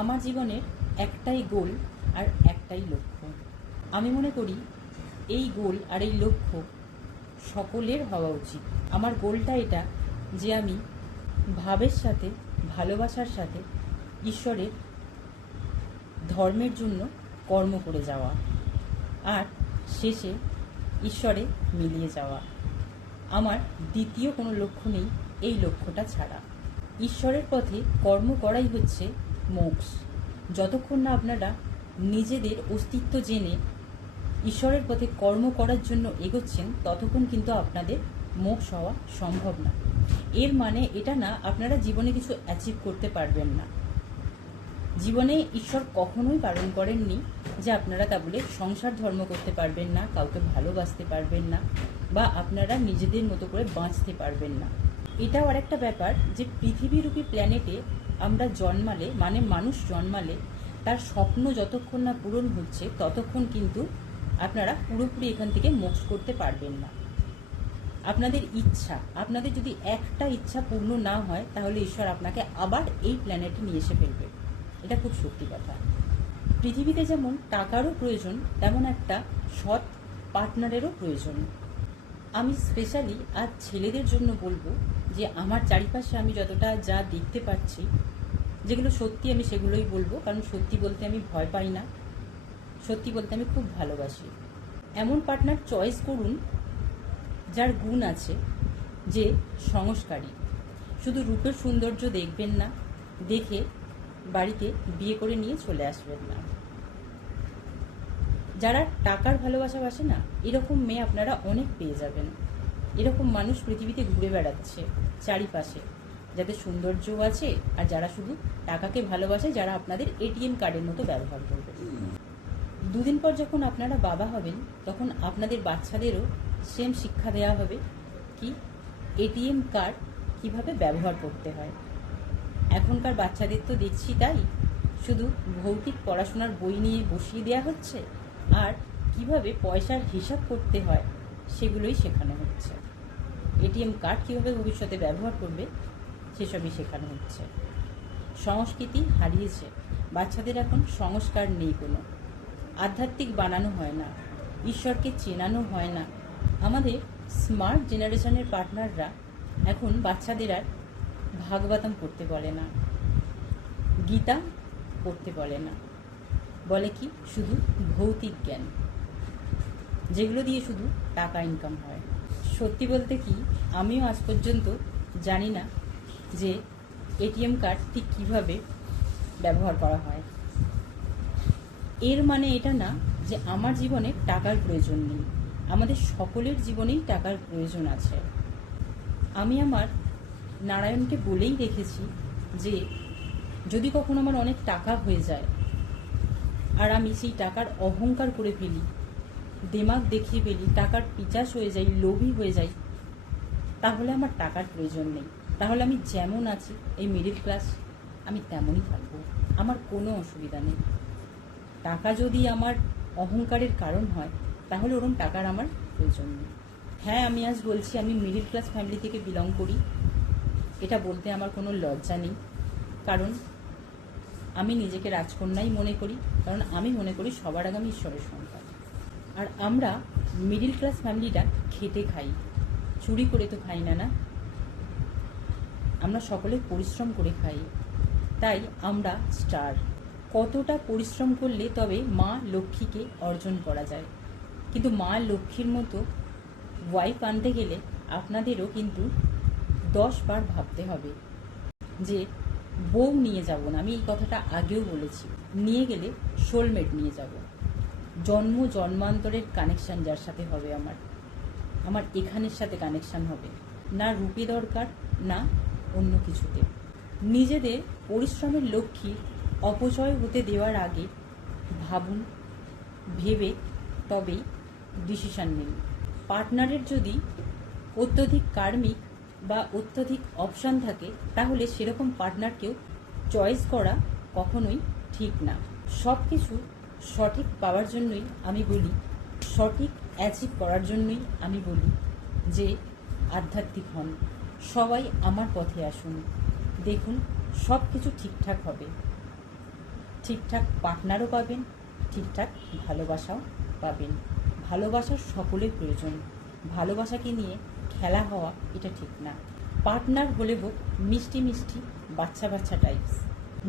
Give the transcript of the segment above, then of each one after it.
আমার জীবনের একটাই গোল আর একটাই লক্ষ্য। আমি মনে করি এই গোল আর এই লক্ষ্য সকলের হওয়া উচিত। আমার গোলটা এটা যে আমি ভাবের সাথে, ভালোবাসার সাথে ঈশ্বরের ধর্মের জন্য কর্ম করে যাওয়া আর শেষে ঈশ্বরে মিলিয়ে যাওয়া। আমার দ্বিতীয় কোনো লক্ষ্য নেই এই লক্ষ্যটা ছাড়া। ঈশ্বরের পথে কর্ম করাই হচ্ছে মোক্ষ। যতক্ষণ না আপনারা নিজেদের অস্তিত্ব জেনে ঈশ্বরের পথে কর্ম করার জন্য এগোচ্ছেন, ততক্ষণ কিন্তু আপনাদের মোক্ষ হওয়া সম্ভব না। এর মানে এটা না আপনারা জীবনে কিছু অ্যাচিভ করতে পারবেন না। জীবনে ঈশ্বর কখনোই বারণ করেননি যে আপনারা তা বলে সংসার ধর্ম করতে পারবেন না, কাউকে ভালোবাসতে পারবেন না, বা আপনারা নিজেদের মতো করে বাঁচতে পারবেন না। এটাও আর একটা ব্যাপার যে পৃথিবীরূপী প্ল্যানেটে আমরা জন্মালে, মানে মানুষ জন্মালে, তার স্বপ্ন যতক্ষণ না পূরণ হচ্ছে ততক্ষণ কিন্তু আপনারা পুরোপুরি এখান থেকে মোক্ষ করতে পারবেন না। আপনাদের ইচ্ছা, আপনাদের যদি একটা ইচ্ছা পূর্ণ না হয় তাহলে ঈশ্বর আপনাকে আবার এই প্ল্যানেটে নিয়ে এসে ফেলবে। এটা খুব সত্যি কথা। পৃথিবীতে যেমন টাকারও প্রয়োজন, তেমন একটা সৎ পার্টনারেরও প্রয়োজন। আমি স্পেশালি আজ ছেলেদের জন্য বলবো যে আমার চারিপাশে আমি যতটা যা দেখতে পাচ্ছি, যেগুলো সত্যি আমি সেগুলোই বলবো, কারণ সত্যি বলতে আমি ভয় পাই না, সত্যি বলতে আমি খুব ভালোবাসি। এমন পার্টনার চয়েস করুন যার গুণ আছে, যে সংস্কারী। শুধু রূপের সৌন্দর্য দেখবেন না, দেখে বাড়িতে বিয়ে করে নিয়ে চলে আসবেন না। যারা টাকার ভালোবাসা বাসে না, এরকম মেয়ে আপনারা অনেক পেয়ে যাবেন। এরকম মানুষ পৃথিবীতে ঘুরে বেড়াচ্ছে চারিপাশে, যাদের সৌন্দর্যও আছে আর যারা শুধু টাকাকে ভালোবাসে, যারা আপনাদের এটিএম কার্ডের মতো ব্যবহার করবে। দুদিন পর যখন আপনারা বাবা হবেন, তখন আপনাদের বাচ্চাদেরও সেম শিক্ষা দেওয়া হবে কি এটিএম কার্ড কিভাবে ব্যবহার করতে হয়। এখনকার বাচ্চাদের তো দেখছি তাই, শুধু ভৌতিক পড়াশোনার বই নিয়ে বসিয়ে দেওয়া হচ্ছে, আর কিভাবে পয়সার হিসাব করতে হয় সেগুলোই শেখানো হচ্ছে। এটিএম কার্ড কিভাবে ভবিষ্যতে ব্যবহার করবে সেসবই শেখানো হচ্ছে। সংস্কৃতি হারিয়েছে, বাচ্চাদের এখন সংস্কার নেই, কোনো আধ্যাত্মিক বানানো হয় না, ঈশ্বরকে চেনানো হয় না। আমাদের স্মার্ট জেনারেশনের পার্টনাররা এখন বাচ্চাদের আর ভাগবতম পড়তে বলে না, গীতা পড়তে বলে না, বলে কি শুধু ভৌতিক জ্ঞান, যেগুলো দিয়ে শুধু টাকা ইনকাম হয়। সত্যি বলতে কি, আমিও আজ পর্যন্ত জানি না যে এটিএম কার্ড ঠিক কীভাবে ব্যবহার করা হয়। এর মানে এটা না যে আমার জীবনে টাকার প্রয়োজন নেই, আমাদের সকলের জীবনেই টাকার প্রয়োজন আছে। আমি আমার নারায়ণকে বলেই রেখেছি যে যদি কখনো আমার অনেক টাকা হয়ে যায় আর আমি সেই টাকার অহংকার করে ফেলি, দেমাগ দেখিয়ে ফেলি, টাকার পিচাস হয়ে যাই, লোভী হয়ে যাই, তাহলে আমার টাকার প্রয়োজন নেই। তাহলে আমি যেমন আছি, এই মিডিল ক্লাস, আমি তেমনই থাকবো, আমার কোনো অসুবিধা নেই। টাকা যদি আমার অহংকারের কারণ হয়, তাহলে ওরকম টাকার আমার প্রয়োজন নেই। হ্যাঁ, আমি আজ বলছি আমি মিডিল ক্লাস ফ্যামিলি থেকে বিলং করি, এটা বলতে আমার কোনো লজ্জা নেই, কারণ আমি নিজেকে রাজকন্যাই মনে করি, কারণ আমি মনে করি সবার আগে আমি ঈশ্বরের সন্তান। আর আমরা মিডিল ক্লাস ফ্যামিলিটা খেটে খাই, চুরি করে তো খাই না, না, আমরা সকলে পরিশ্রম করে খাই। তাই আমরা স্টার। কতটা পরিশ্রম করলে তবে মা লক্ষ্মীকে অর্জন করা যায়, কিন্তু মা লক্ষ্মীর মতো ওয়াইফ আনতে গেলে আপনাদেরও কিন্তু 10 বার ভাবতে হবে যে বউ নিয়ে যাব না। আমি এই কথাটা আগেও বলেছি, নিয়ে গেলে সোলমেট নিয়ে যাব, জন্ম জন্মান্তরের কানেকশান যার সাথে হবে, আমার এখানের সাথে কানেকশান হবে না। রূপে দরকার না অন্য কিছুতে। নিজেদের পরিশ্রমের লক্ষ্মী অপচয় হতে দেওয়ার আগে ভাবুন, ভেবে তবেই ডিসিশান নিন। পার্টনারের যদি অত্যধিক কার্মিক বা অত্যধিক অপশান থাকে, তাহলে সেরকম পার্টনারকেও চয়েস করা কখনোই ঠিক না। সব কিছু সঠিক পাওয়ার জন্যই আমি বলি, সঠিক অ্যাচিভ করার জন্যই আমি বলি যে আধ্যাত্মিক হন, সবাই আমার পথে আসুন, দেখুন সব কিছু ঠিকঠাক হবে। ঠিকঠাক পার্টনারও পাবেন, ঠিকঠাক ভালোবাসাও পাবেন। ভালোবাসার সকলের প্রয়োজন। ভালোবাসাকে নিয়ে খেলা হওয়া এটা ঠিক না। পার্টনার হলে হোক মিষ্টি মিষ্টি বাচ্চা বাচ্চা টাইপস,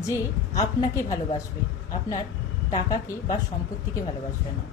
যে আপনাকে ভালোবাসবে, আপনার টাকাকে বা সম্পত্তিকে ভালোবাসবে না।